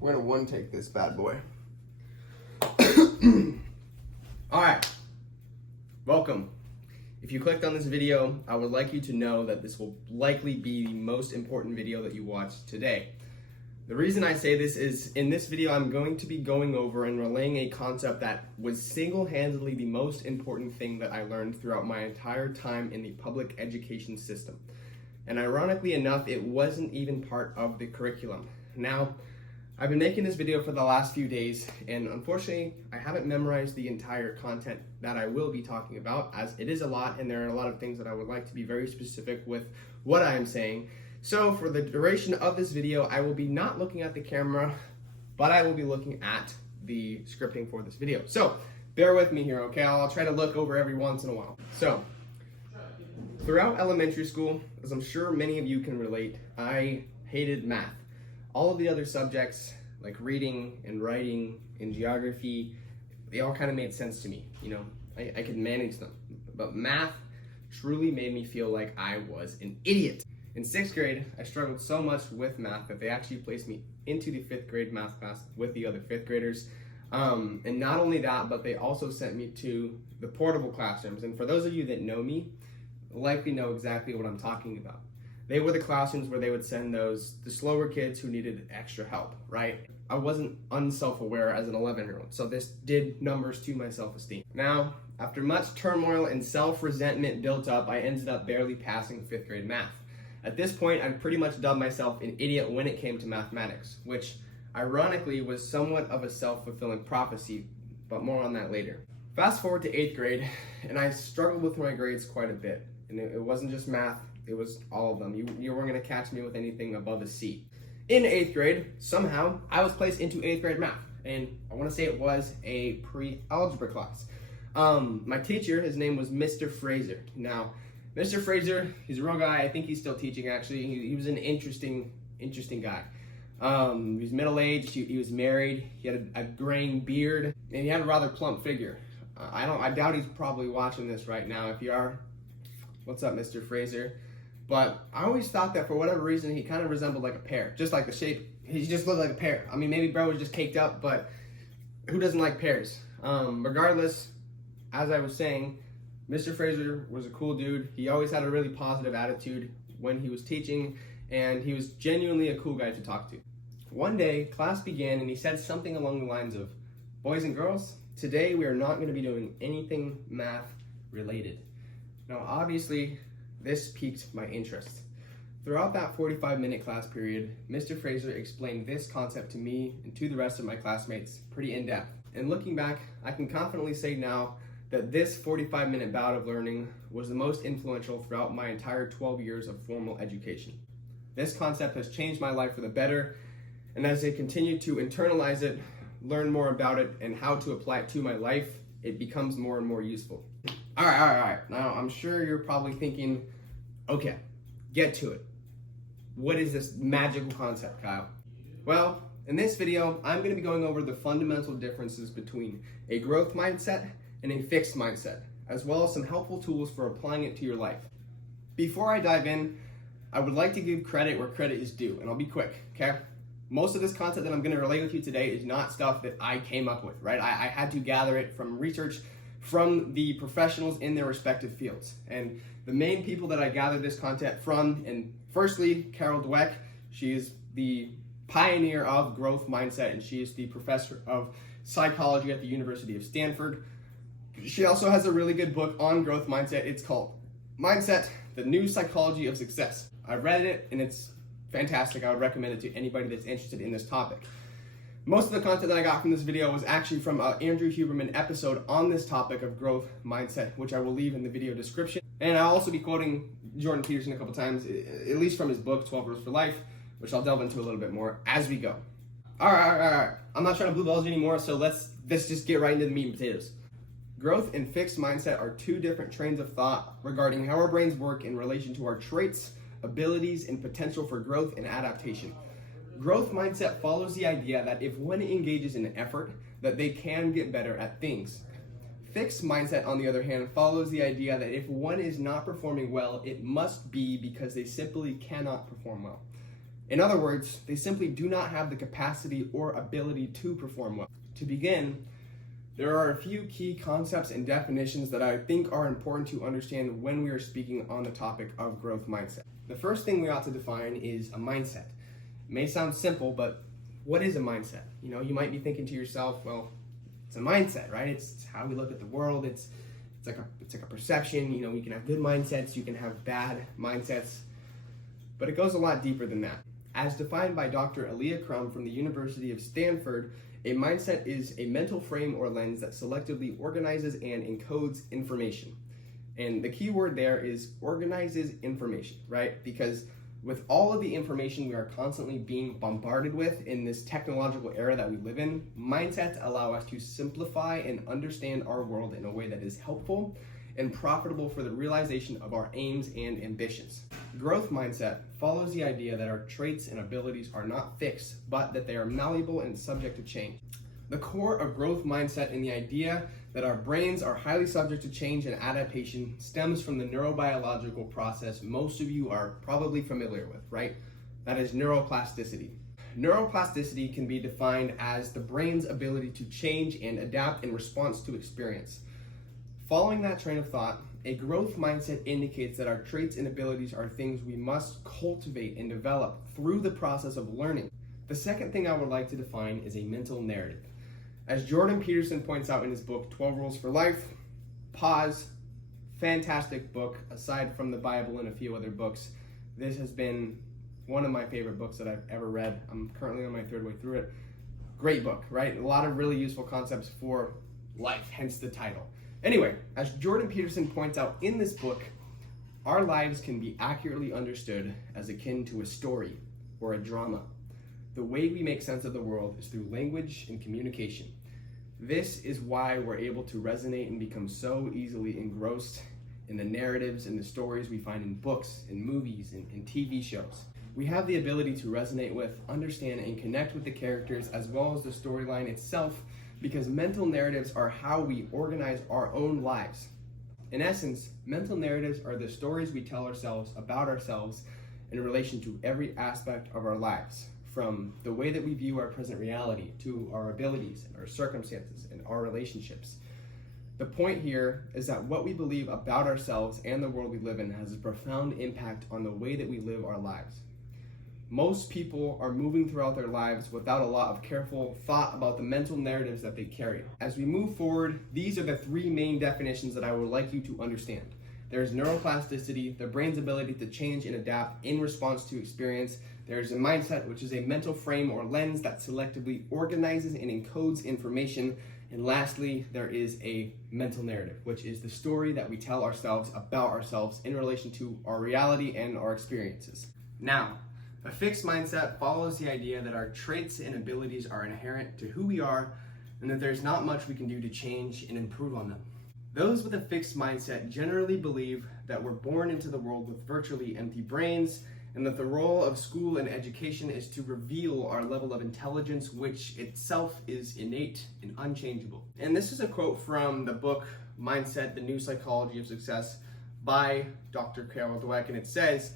We're gonna one take this bad boy. All right, welcome. If you clicked on this video, I would like you to know that this will likely be the most important video that you watch today. The reason I say this is in this video, I'm going to be going over and relaying a concept that was single-handedly the most important thing that I learned throughout my entire time in the public education system. And ironically enough, it wasn't even part of the curriculum. Now, I've been making this video for the last few days, and unfortunately, I haven't memorized the entire content that I will be talking about, as it is a lot, and there are a lot of things that I would like to be very specific with what I am saying. So for the duration of this video, I will be not looking at the camera, but I will be looking at the scripting for this video. So bear with me here, okay? I'll try to look over every once in a while. So throughout elementary school, as I'm sure many of you can relate, I hated math. All of the other subjects, like reading and writing and geography, they all kind of made sense to me. You know, I could manage them. But math truly made me feel like I was an idiot. In 6th grade, I struggled so much with math that they actually placed me into the 5th grade math class with the other 5th graders. And not only that, but they also sent me to the portable classrooms. And for those of you that know me, likely know exactly what I'm talking about. They were the classrooms where they would send the slower kids who needed extra help, right? I wasn't unself-aware as an 11-year-old, so this did numbers to my self-esteem. Now, after much turmoil and self-resentment built up, I ended up barely passing 5th grade math. At this point, I pretty much dubbed myself an idiot when it came to mathematics, which ironically was somewhat of a self-fulfilling prophecy, but more on that later. Fast forward to 8th grade, and I struggled with my grades quite a bit. And it wasn't just math, it was all of them. You weren't gonna catch me with anything above a C. In 8th grade, somehow, I was placed into 8th grade math. And I wanna say it was a pre-algebra class. My teacher, his name was Mr. Fraser. Now, Mr. Fraser, he's a real guy. I think he's still teaching, actually. He was an interesting guy. He was middle-aged, he was married, he had a graying beard, and he had a rather plump figure. I doubt he's probably watching this right now. If you are, what's up, Mr. Fraser? But I always thought that for whatever reason, he kind of resembled like a pear, just like the shape. He just looked like a pear. I mean, maybe bro was just caked up, but who doesn't like pears? Regardless, as I was saying, Mr. Fraser was a cool dude. He always had a really positive attitude when he was teaching, and he was genuinely a cool guy to talk to. One day, class began, and he said something along the lines of, "Boys and girls, today we are not going to be doing anything math related." Now, obviously, this piqued my interest. Throughout that 45-minute class period, Mr. Fraser explained this concept to me and to the rest of my classmates pretty in-depth. And looking back, I can confidently say now that this 45-minute bout of learning was the most influential throughout my entire 12 years of formal education. This concept has changed my life for the better, and as I continue to internalize it, learn more about it, and how to apply it to my life, it becomes more and more useful. All right. Now, I'm sure you're probably thinking, okay, get to it. What is this magical concept, Kyle? Well, in this video, I'm going to be going over the fundamental differences between a growth mindset and a fixed mindset, as well as some helpful tools for applying it to your life. Before I dive in, I would like to give credit where credit is due, and I'll be quick, okay? Most of this content that I'm going to relay with you today is not stuff that I came up with, right? I had to gather it from research from the professionals in their respective fields. And the main people that I gathered this content from, and firstly, Carol Dweck, she is the pioneer of growth mindset, and she is the professor of psychology at the University of Stanford. She also has a really good book on growth mindset. It's called Mindset, The New Psychology of Success. I read it, and it's fantastic. I would recommend it to anybody that's interested in this topic. Most of the content that I got from this video was actually from an Andrew Huberman episode on this topic of growth mindset, which I will leave in the video description. And I'll also be quoting Jordan Peterson a couple times, at least from his book, 12 Rules for Life, which I'll delve into a little bit more as we go. All right. I'm not trying to blue balls anymore, so let's just get right into the meat and potatoes. Growth and fixed mindset are two different trains of thought regarding how our brains work in relation to our traits, abilities, and potential for growth and adaptation. Growth mindset follows the idea that if one engages in an effort, that they can get better at things. Fixed mindset, on the other hand, follows the idea that if one is not performing well, it must be because they simply cannot perform well. In other words, they simply do not have the capacity or ability to perform well. To begin, there are a few key concepts and definitions that I think are important to understand when we are speaking on the topic of growth mindset. The first thing we ought to define is a mindset. It may sound simple, but what is a mindset? You might be thinking to yourself, well, it's a mindset, right? It's how we look at the world. It's like a perception. We can have good mindsets, you can have bad mindsets, but it goes a lot deeper than that. As defined by Dr. Aaliyah Crum from the University of Stanford, a mindset is a mental frame or lens that selectively organizes and encodes information. And the key word there is organizes information, right? Because with all of the information we are constantly being bombarded with in this technological era that we live in, mindsets allow us to simplify and understand our world in a way that is helpful and profitable for the realization of our aims and ambitions. Growth mindset follows the idea that our traits and abilities are not fixed, but that they are malleable and subject to change. The core of growth mindset and the idea that our brains are highly subject to change and adaptation stems from the neurobiological process most of you are probably familiar with, right? That is neuroplasticity. Neuroplasticity can be defined as the brain's ability to change and adapt in response to experience. Following that train of thought, a growth mindset indicates that our traits and abilities are things we must cultivate and develop through the process of learning. The second thing I would like to define is a mental narrative. As Jordan Peterson points out in his book, 12 Rules for Life, pause, fantastic book. Aside from the Bible and a few other books, this has been one of my favorite books that I've ever read. I'm currently on my third way through it. Great book, right? A lot of really useful concepts for life, hence the title. Anyway, as Jordan Peterson points out in this book, our lives can be accurately understood as akin to a story or a drama. The way we make sense of the world is through language and communication. This is why we're able to resonate and become so easily engrossed in the narratives and the stories we find in books and movies and TV shows. We have the ability to resonate with, understand, and connect with the characters as well as the storyline itself because mental narratives are how we organize our own lives. In essence, mental narratives are the stories we tell ourselves about ourselves in relation to every aspect of our lives, from the way that we view our present reality to our abilities and our circumstances and our relationships. The point here is that what we believe about ourselves and the world we live in has a profound impact on the way that we live our lives. Most people are moving throughout their lives without a lot of careful thought about the mental narratives that they carry. As we move forward, these are the three main definitions that I would like you to understand. There's neuroplasticity, the brain's ability to change and adapt in response to experience. There's a mindset, which is a mental frame or lens that selectively organizes and encodes information. And lastly, there is a mental narrative, which is the story that we tell ourselves about ourselves in relation to our reality and our experiences. Now, a fixed mindset follows the idea that our traits and abilities are inherent to who we are and that there's not much we can do to change and improve on them. Those with a fixed mindset generally believe that we're born into the world with virtually empty brains and that the role of school and education is to reveal our level of intelligence, which itself is innate and unchangeable. And this is a quote from the book Mindset, The New Psychology of Success by Dr. Carol Dweck, and it says,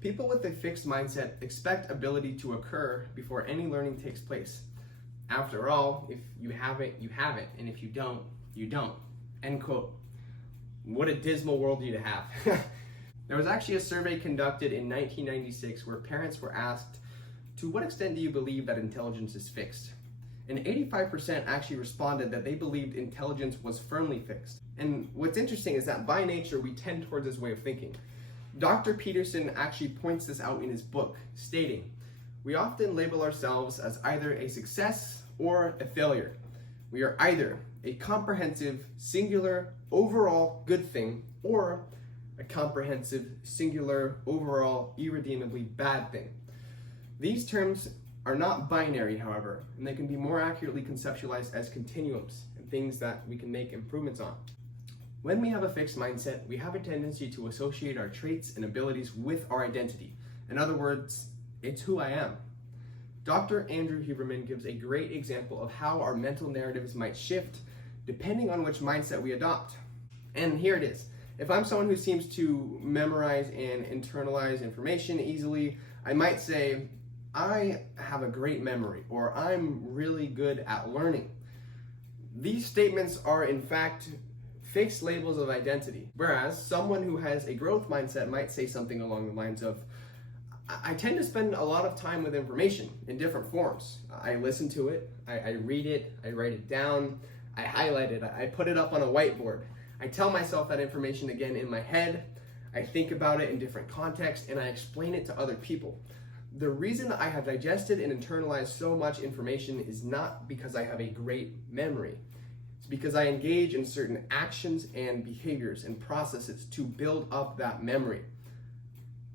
people with a fixed mindset expect ability to occur before any learning takes place. After all, if you have it, you have it, and if you don't, you don't. End quote. What a dismal world you'd have. There was actually a survey conducted in 1996 where parents were asked, to what extent do you believe that intelligence is fixed? And 85% actually responded that they believed intelligence was firmly fixed. And what's interesting is that by nature, we tend towards this way of thinking. Dr. Peterson actually points this out in his book, stating, we often label ourselves as either a success or a failure. We are either a comprehensive, singular, overall good thing, or a comprehensive, singular, overall, irredeemably bad thing. These terms are not binary, however, and they can be more accurately conceptualized as continuums and things that we can make improvements on. When we have a fixed mindset, we have a tendency to associate our traits and abilities with our identity. In other words, it's who I am. Dr. Andrew Huberman gives a great example of how our mental narratives might shift depending on which mindset we adopt. And here it is. If I'm someone who seems to memorize and internalize information easily, I might say, I have a great memory, or I'm really good at learning. These statements are in fact fixed labels of identity, whereas someone who has a growth mindset might say something along the lines of, I tend to spend a lot of time with information in different forms. I listen to it, I read it, I write it down, I highlight it, I put it up on a whiteboard. I tell myself that information again in my head, I think about it in different contexts, and I explain it to other people. The reason I have digested and internalized so much information is not because I have a great memory. It's because I engage in certain actions and behaviors and processes to build up that memory.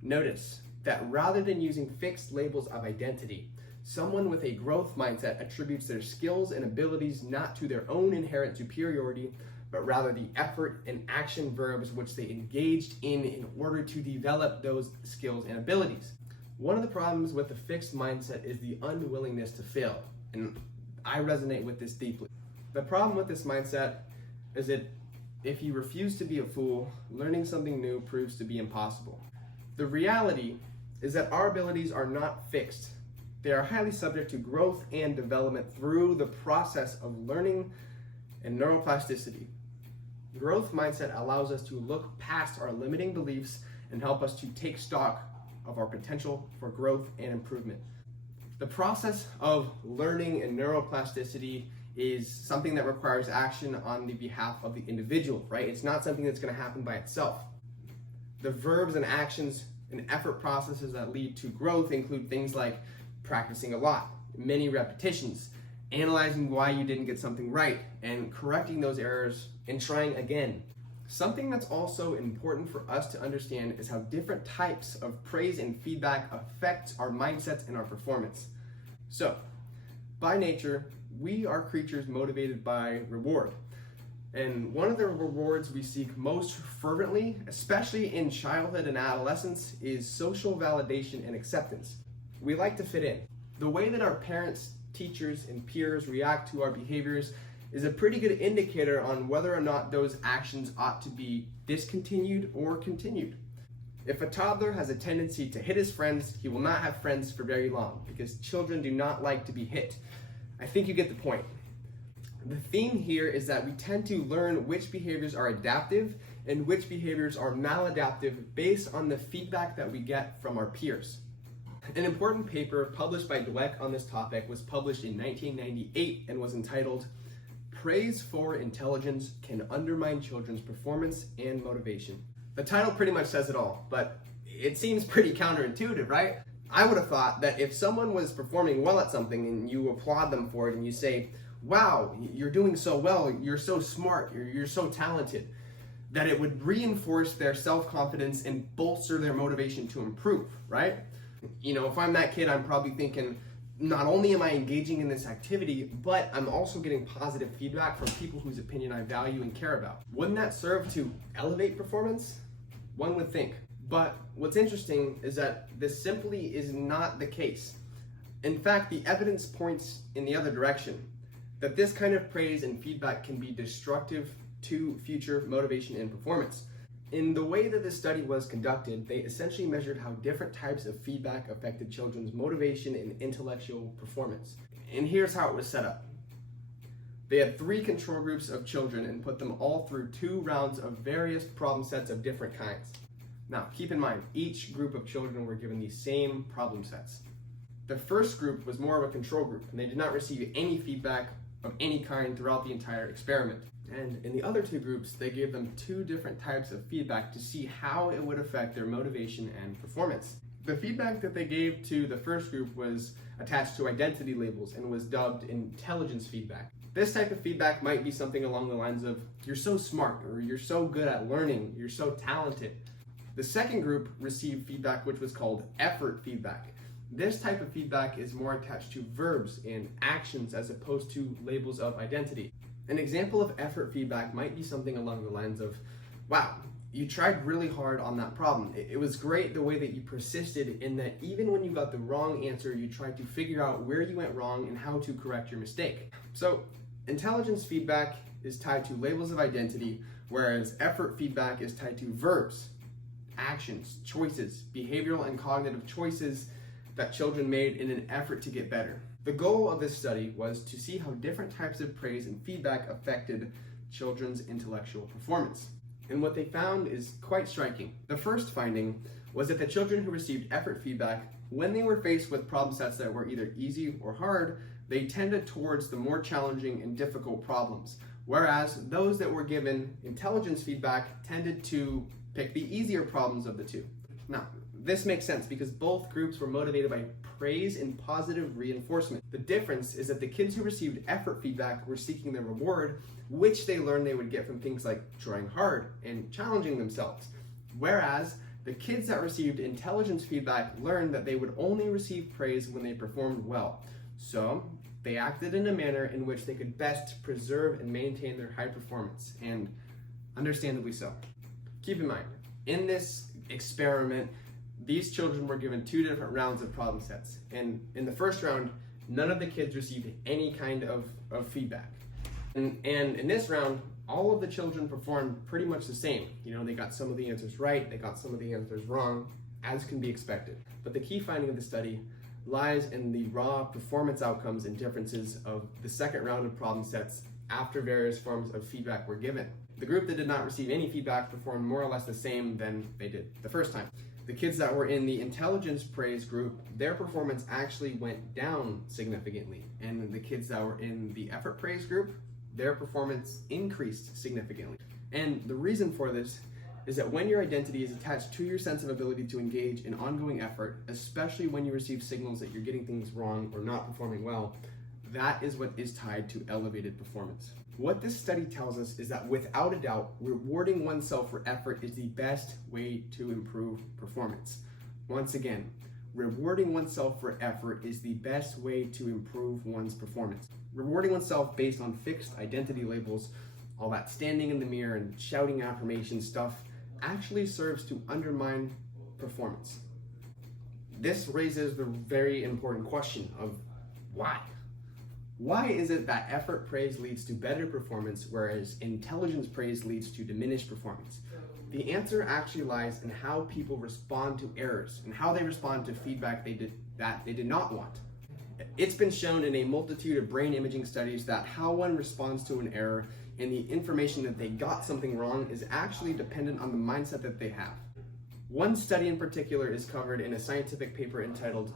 Notice that rather than using fixed labels of identity, someone with a growth mindset attributes their skills and abilities not to their own inherent superiority, but rather the effort and action verbs which they engaged in order to develop those skills and abilities. One of the problems with a fixed mindset is the unwillingness to fail, and I resonate with this deeply. The problem with this mindset is that if you refuse to be a fool, learning something new proves to be impossible. The reality is that our abilities are not fixed. They are highly subject to growth and development through the process of learning and neuroplasticity. Growth mindset allows us to look past our limiting beliefs and help us to take stock of our potential for growth and improvement. The process of learning and neuroplasticity is something that requires action on the behalf of the individual, right? It's not something that's going to happen by itself. The verbs and actions and effort processes that lead to growth include things like practicing a lot, many repetitions, analyzing why you didn't get something right, and correcting those errors and trying again. Something that's also important for us to understand is how different types of praise and feedback affect our mindsets and our performance. So, by nature, we are creatures motivated by reward. And one of the rewards we seek most fervently, especially in childhood and adolescence, is social validation and acceptance. We like to fit in. The way that our parents, teachers, and peers react to our behaviors is a pretty good indicator on whether or not those actions ought to be discontinued or continued. If a toddler has a tendency to hit his friends, he will not have friends for very long because children do not like to be hit. I think you get the point. The theme here is that we tend to learn which behaviors are adaptive and which behaviors are maladaptive based on the feedback that we get from our peers. An important paper published by Dweck on this topic was published in 1998 and was entitled Praise for Intelligence Can Undermine Children's Performance and Motivation. The title pretty much says it all, but it seems pretty counterintuitive, right? I would have thought that if someone was performing well at something and you applaud them for it and you say, wow, you're doing so well, you're so smart, you're so talented, that it would reinforce their self-confidence and bolster their motivation to improve, right? You know, if I'm that kid, I'm probably thinking, not only am I engaging in this activity, but I'm also getting positive feedback from people whose opinion I value and care about. Wouldn't that serve to elevate performance? One would think. But what's interesting is that this simply is not the case. In fact, the evidence points in the other direction, that this kind of praise and feedback can be destructive to future motivation and performance. In the way that this study was conducted, they essentially measured how different types of feedback affected children's motivation and intellectual performance. And here's how it was set up. They had 3 control groups of children and put them all through 2 rounds of various problem sets of different kinds. Now, keep in mind, each group of children were given the same problem sets. The first group was more of a control group, and they did not receive any feedback of any kind throughout the entire experiment. And in the other 2 groups, they gave them 2 different types of feedback to see how it would affect their motivation and performance. The feedback that they gave to the first group was attached to identity labels and was dubbed intelligence feedback. This type of feedback might be something along the lines of, you're so smart, or you're so good at learning, you're so talented. The second group received feedback which was called effort feedback. This type of feedback is more attached to verbs and actions as opposed to labels of identity. An example of effort feedback might be something along the lines of, wow, you tried really hard on that problem. It was great the way that you persisted in that even when you got the wrong answer, you tried to figure out where you went wrong and how to correct your mistake. So, intelligence feedback is tied to labels of identity, whereas effort feedback is tied to verbs, actions, choices, behavioral and cognitive choices that children made in an effort to get better. The goal of this study was to see how different types of praise and feedback affected children's intellectual performance. And what they found is quite striking. The first finding was that the children who received effort feedback, when they were faced with problem sets that were either easy or hard, they tended towards the more challenging and difficult problems. Whereas those that were given intelligence feedback tended to pick the easier problems of the two. Now, this makes sense because both groups were motivated by praise and positive reinforcement. The difference is that the kids who received effort feedback were seeking the reward, which they learned they would get from things like trying hard and challenging themselves. Whereas the kids that received intelligence feedback learned that they would only receive praise when they performed well. So they acted in a manner in which they could best preserve and maintain their high performance, and understandably so. Keep in mind, in this experiment, these children were given 2 different rounds of problem sets. And in the first round, none of the kids received any kind of feedback. And in this round, all of the children performed pretty much the same. You know, they got some of the answers right, they got some of the answers wrong, as can be expected. But the key finding of the study lies in the raw performance outcomes and differences of the second round of problem sets after various forms of feedback were given. The group that did not receive any feedback performed more or less the same than they did the first time. The kids that were in the intelligence praise group, their performance actually went down significantly. And the kids that were in the effort praise group, their performance increased significantly. And the reason for this is that when your identity is attached to your sense of ability to engage in ongoing effort, especially when you receive signals that you're getting things wrong or not performing well, that is what is tied to elevated performance. What this study tells us is that without a doubt, rewarding oneself for effort is the best way to improve performance. Once again, rewarding oneself for effort is the best way to improve one's performance. Rewarding oneself based on fixed identity labels, all that standing in the mirror and shouting affirmation stuff, actually serves to undermine performance. This raises the very important question of why? Why is it that effort praise leads to better performance, whereas intelligence praise leads to diminished performance? The answer actually lies in how people respond to errors and how they respond to feedback that they did not want. It's been shown in a multitude of brain imaging studies that how one responds to an error and the information that they got something wrong is actually dependent on the mindset that they have. One study in particular is covered in a scientific paper entitled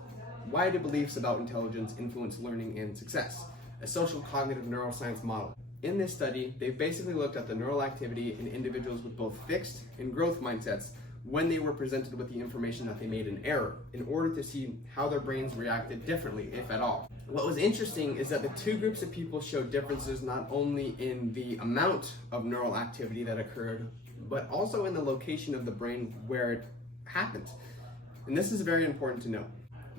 "Why Do Beliefs About Intelligence Influence Learning and Success? A Social Cognitive Neuroscience Model." In this study, they've basically looked at the neural activity in individuals with both fixed and growth mindsets when they were presented with the information that they made an error, in order to see how their brains reacted differently, if at all. What was interesting is that the two groups of people showed differences not only in the amount of neural activity that occurred, but also in the location of the brain where it happened. And this is very important to note.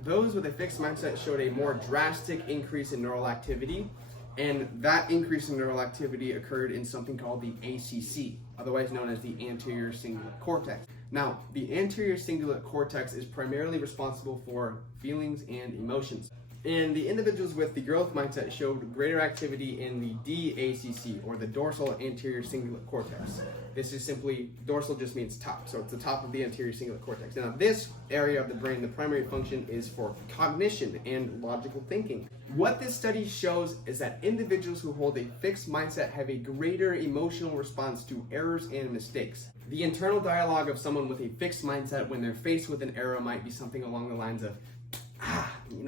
Those with a fixed mindset showed a more drastic increase in neural activity, and that increase in neural activity occurred in something called the ACC, otherwise known as the anterior cingulate cortex. Now, the anterior cingulate cortex is primarily responsible for feelings and emotions. And the individuals with the growth mindset showed greater activity in the DACC, or the dorsal anterior cingulate cortex. This is simply, dorsal just means top, so it's the top of the anterior cingulate cortex. Now, this area of the brain, the primary function is for cognition and logical thinking. What this study shows is that individuals who hold a fixed mindset have a greater emotional response to errors and mistakes. The internal dialogue of someone with a fixed mindset when they're faced with an error might be something along the lines of,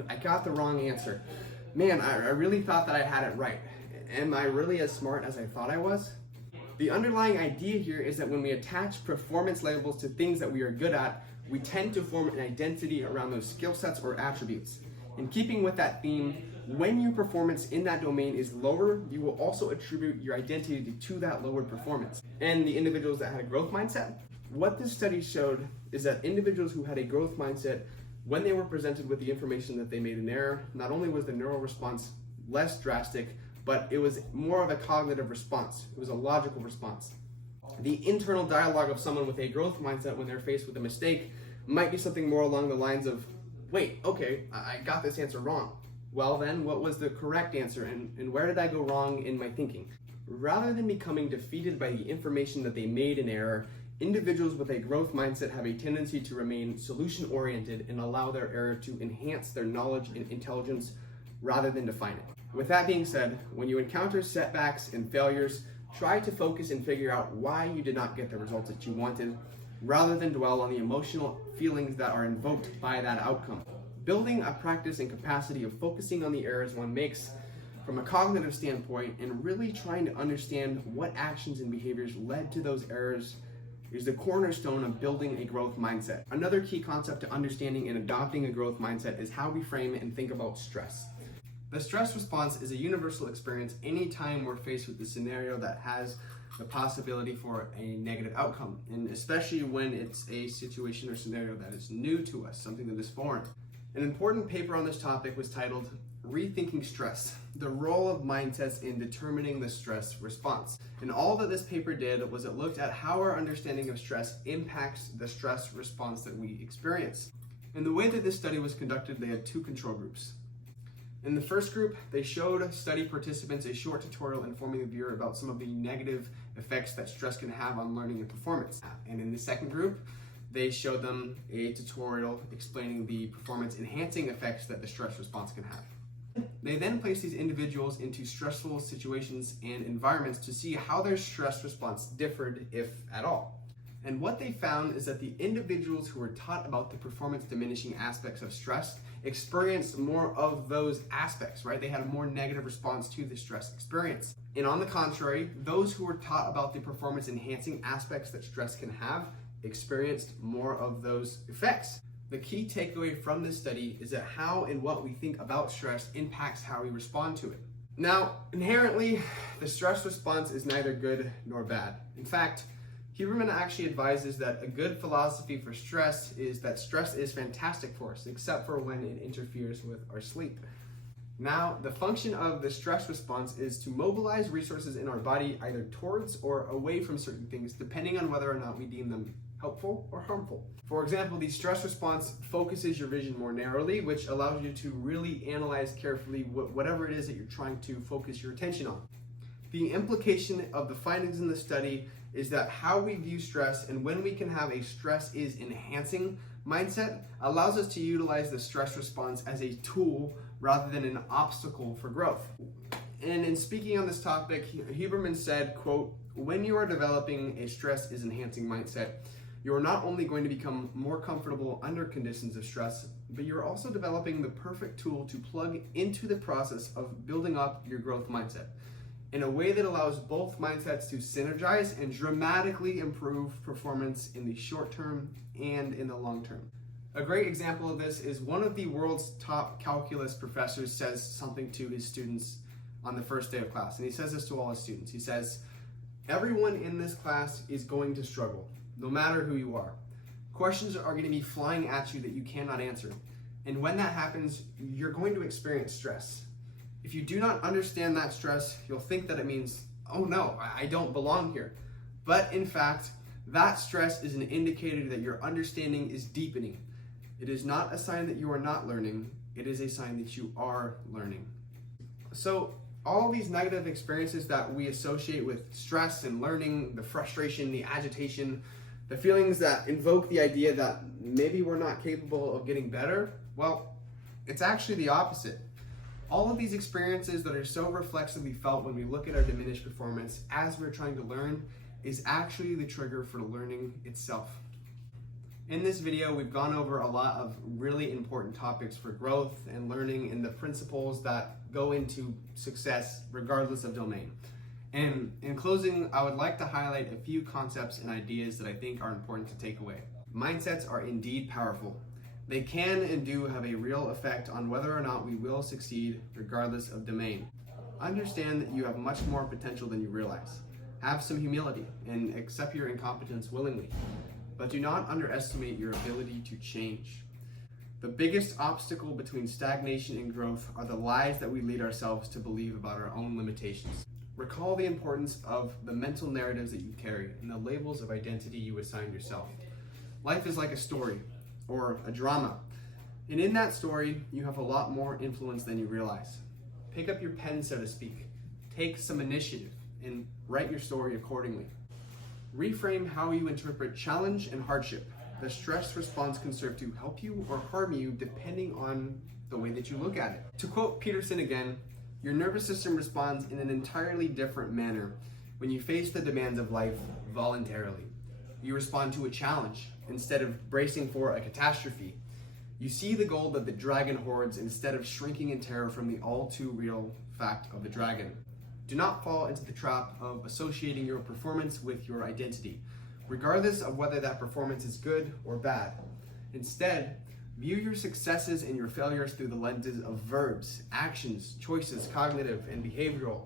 I got the wrong answer. Man, I really thought that I had it right. Am I really as smart as I thought I was? The underlying idea here is that when we attach performance labels to things that we are good at, we tend to form an identity around those skill sets or attributes. In keeping with that theme, when your performance in that domain is lower, you will also attribute your identity to that lowered performance. And the individuals that had a growth mindset, what this study showed is that individuals who had a growth mindset, when they were presented with the information that they made an error, not only was the neural response less drastic, but it was more of a cognitive response. It was a logical response. The internal dialogue of someone with a growth mindset when they're faced with a mistake might be something more along the lines of, wait, okay, I got this answer wrong. Well then, what was the correct answer and where did I go wrong in my thinking? Rather than becoming defeated by the information that they made an error, Individuals with a growth mindset have a tendency to remain solution-oriented and allow their error to enhance their knowledge and intelligence rather than define it. With that being said, when you encounter setbacks and failures, try to focus and figure out why you did not get the results that you wanted, rather than dwell on the emotional feelings that are invoked by that outcome. Building a practice and capacity of focusing on the errors one makes from a cognitive standpoint and really trying to understand what actions and behaviors led to those errors is the cornerstone of building a growth mindset. Another key concept to understanding and adopting a growth mindset is how we frame and think about stress. The stress response is a universal experience anytime we're faced with a scenario that has the possibility for a negative outcome, and especially when it's a situation or scenario that is new to us, something that is foreign. An important paper on this topic was titled Rethinking Stress, the Role of Mindsets in Determining the Stress Response. And all that this paper did was it looked at how our understanding of stress impacts the stress response that we experience. And the way that this study was conducted, they had two control groups. In the first group, they showed study participants a short tutorial informing the viewer about some of the negative effects that stress can have on learning and performance. And in the second group, they showed them a tutorial explaining the performance-enhancing effects that the stress response can have. They then placed these individuals into stressful situations and environments to see how their stress response differed, if at all. And what they found is that the individuals who were taught about the performance-diminishing aspects of stress experienced more of those aspects, right? They had a more negative response to the stress experience. And on the contrary, those who were taught about the performance-enhancing aspects that stress can have experienced more of those effects. The key takeaway from this study is that how and what we think about stress impacts how we respond to it. Now, inherently, the stress response is neither good nor bad. In fact, Huberman actually advises that a good philosophy for stress is that stress is fantastic for us, except for when it interferes with our sleep. Now, the function of the stress response is to mobilize resources in our body either towards or away from certain things, depending on whether or not we deem them helpful or harmful. For example, the stress response focuses your vision more narrowly, which allows you to really analyze carefully whatever it is that you're trying to focus your attention on. The implication of the findings in the study is that how we view stress and when we can have a stress is enhancing mindset allows us to utilize the stress response as a tool rather than an obstacle for growth. And in speaking on this topic, Huberman said, quote, "When you are developing a stress is enhancing mindset, you are not only going to become more comfortable under conditions of stress, but you're also developing the perfect tool to plug into the process of building up your growth mindset in a way that allows both mindsets to synergize and dramatically improve performance in the short term and in the long term." A great example of this is one of the world's top calculus professors says something to his students on the first day of class. And he says this to all his students. He says, "Everyone in this class is going to struggle, no matter who you are. Questions are going to be flying at you that you cannot answer. And when that happens, you're going to experience stress. If you do not understand that stress, you'll think that it means, oh no, I don't belong here. But in fact, that stress is an indicator that your understanding is deepening. It is not a sign that you are not learning. It is a sign that you are learning." So all these negative experiences that we associate with stress and learning, the frustration, the agitation, the feelings that invoke the idea that maybe we're not capable of getting better, well, it's actually the opposite. All of these experiences that are so reflexively felt when we look at our diminished performance as we're trying to learn is actually the trigger for learning itself. In this video, we've gone over a lot of really important topics for growth and learning and the principles that go into success regardless of domain. And in closing, I would like to highlight a few concepts and ideas that I think are important to take away. Mindsets are indeed powerful. They can and do have a real effect on whether or not we will succeed regardless of domain. Understand that you have much more potential than you realize. Have some humility and accept your incompetence willingly. But do not underestimate your ability to change. The biggest obstacle between stagnation and growth are the lies that we lead ourselves to believe about our own limitations. Recall the importance of the mental narratives that you carry and the labels of identity you assign yourself. Life is like a story or a drama, and in that story, you have a lot more influence than you realize. Pick up your pen, so to speak. Take some initiative and write your story accordingly. Reframe how you interpret challenge and hardship. The stress response can serve to help you or harm you depending on the way that you look at it. To quote Peterson again, your nervous system responds in an entirely different manner when you face the demands of life voluntarily. You respond to a challenge instead of bracing for a catastrophe. You see the gold that the dragon hoards instead of shrinking in terror from the all too real fact of the dragon. Do not fall into the trap of associating your performance with your identity, regardless of whether that performance is good or bad. Instead, view your successes and your failures through the lenses of verbs, actions, choices, cognitive, and behavioral,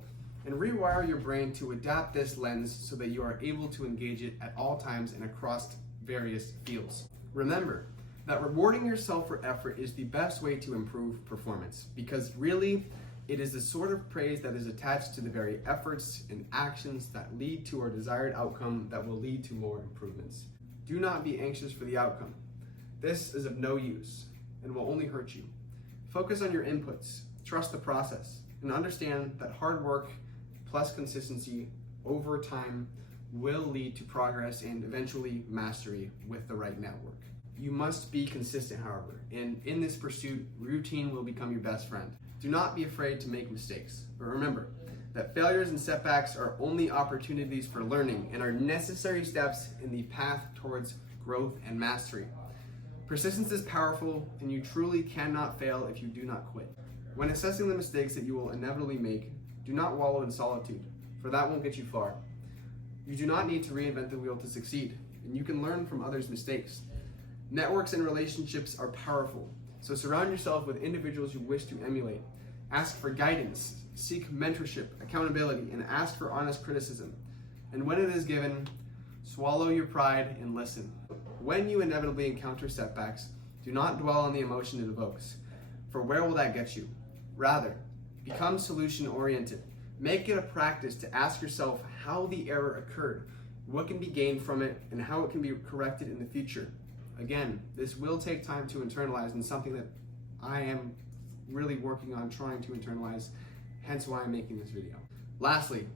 and rewire your brain to adapt this lens so that you are able to engage it at all times and across various fields. Remember that rewarding yourself for effort is the best way to improve performance, because really, it is the sort of praise that is attached to the very efforts and actions that lead to our desired outcome that will lead to more improvements. Do not be anxious for the outcome. This is of no use and will only hurt you. Focus on your inputs, trust the process, and understand that hard work plus consistency over time will lead to progress and eventually mastery with the right network. You must be consistent, however, and in this pursuit, routine will become your best friend. Do not be afraid to make mistakes, but remember that failures and setbacks are only opportunities for learning and are necessary steps in the path towards growth and mastery. Persistence is powerful, and you truly cannot fail if you do not quit. When assessing the mistakes that you will inevitably make, do not wallow in solitude, for that won't get you far. You do not need to reinvent the wheel to succeed, and you can learn from others' mistakes. Networks and relationships are powerful, so surround yourself with individuals you wish to emulate. Ask for guidance, seek mentorship, accountability, and ask for honest criticism. And when it is given, swallow your pride and listen. When you inevitably encounter setbacks, do not dwell on the emotion it evokes, for where will that get you? Rather, become solution-oriented. Make it a practice to ask yourself how the error occurred, what can be gained from it, and how it can be corrected in the future. Again, this will take time to internalize, and something that I am really working on trying to internalize, hence why I'm making this video. Lastly,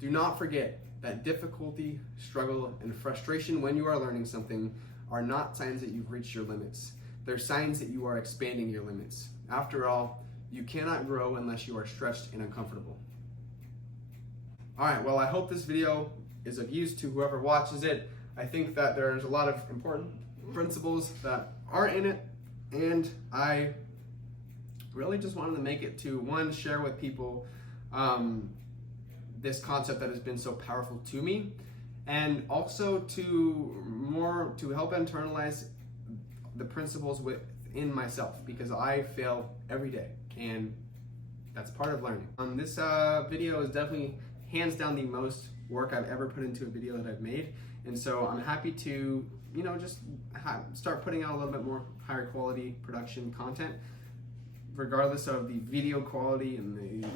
do not forget that difficulty, struggle, and frustration when you are learning something are not signs that you've reached your limits. They're signs that you are expanding your limits. After all, you cannot grow unless you are stretched and uncomfortable. Alright, well, I hope this video is of use to whoever watches it. I think that there's a lot of important principles that are in it, and I really just wanted to make it to, one, share with people this concept that has been so powerful to me, and also to help internalize the principles within myself, because I fail every day, and that's part of learning. This video is definitely hands down the most work I've ever put into a video that I've made, and so I'm happy to just start putting out a little bit more higher quality production content, regardless of the video quality and the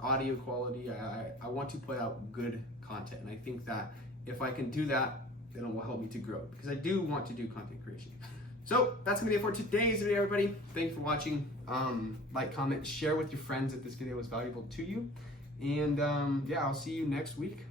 audio quality. I want to put out good content, and I think that if I can do that, then it will help me to grow, because I do want to do content creation. So that's gonna be it for today's video, everybody. Thanks for watching. Like, comment, share with your friends if this video was valuable to you, and yeah, I'll see you next week.